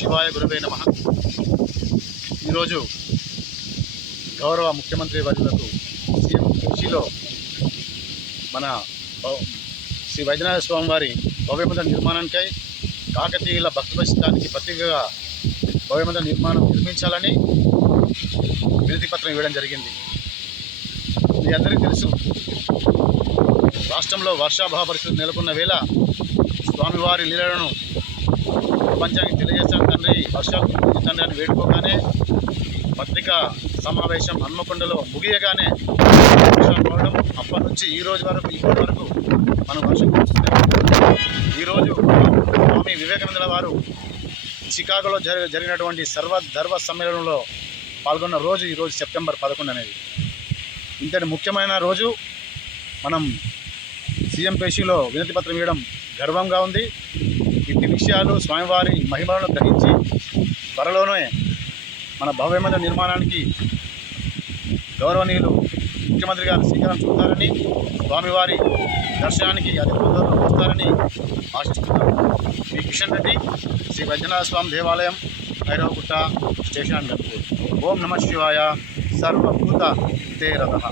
శివాయ గురువే నమః. ఈరోజు గౌరవ ముఖ్యమంత్రి వర్యులకు సీఎం కృషిలో మన శ్రీ వైద్యనాథ స్వామి వారి భవ్యమందిర నిర్మాణానికై కాకతీయుల భక్తి ప్రసిద్ధానికి ప్రతీకగా భవ్యమందిర నిర్మించాలని వినతి పత్రం ఇవ్వడం జరిగింది. మీ అందరికీ తెలుసు, రాష్ట్రంలో వర్షాభావ పరిస్థితులు నెలకొన్న వేళ స్వామివారి లీలలను ప్రపంచానికి తెలియజేస్తాను తండ్రి, వర్షాలు తండ్రి అని వేడుకోగానే పత్రికా సమావేశం హన్మకొండలో ముగియగానే వర్షాలు పడడం, అప్పటి నుంచి ఈ రోజు వరకు ఇప్పటి వరకు మనం వర్షం కురుస్తున్నాం. ఈరోజు స్వామి వివేకానంద వారు చికాగోలో జరిగినటువంటి సర్వధర్మ సమ్మేళనంలో పాల్గొన్న రోజు ఈరోజు సెప్టెంబర్ 11 అనేది. ఇంతటి ముఖ్యమైన రోజు మనం సీఎం పేషీలో వినతి పత్రం ఇవ్వడం గర్వంగా ఉంది. ఇన్ని విషయాలు స్వామివారి మహిమలను గ్రహించి త్వరలోనే మన భవ్యమందిర నిర్మాణానికి గౌరవనీయులు ముఖ్యమంత్రి గారు శ్రీకారం చుడతారని, స్వామివారి దర్శనానికి అతి తొందరలో వస్తారని ఆశిస్తున్నాను. మీ కిషన్ రెడ్డి, శ్రీ వైద్యనాథ స్వామి దేవాలయం, ఐరవగుట్ట స్టేషన్ గన్పూర్. ఓం నమః శివాయ. సర్వభూత తే రథః.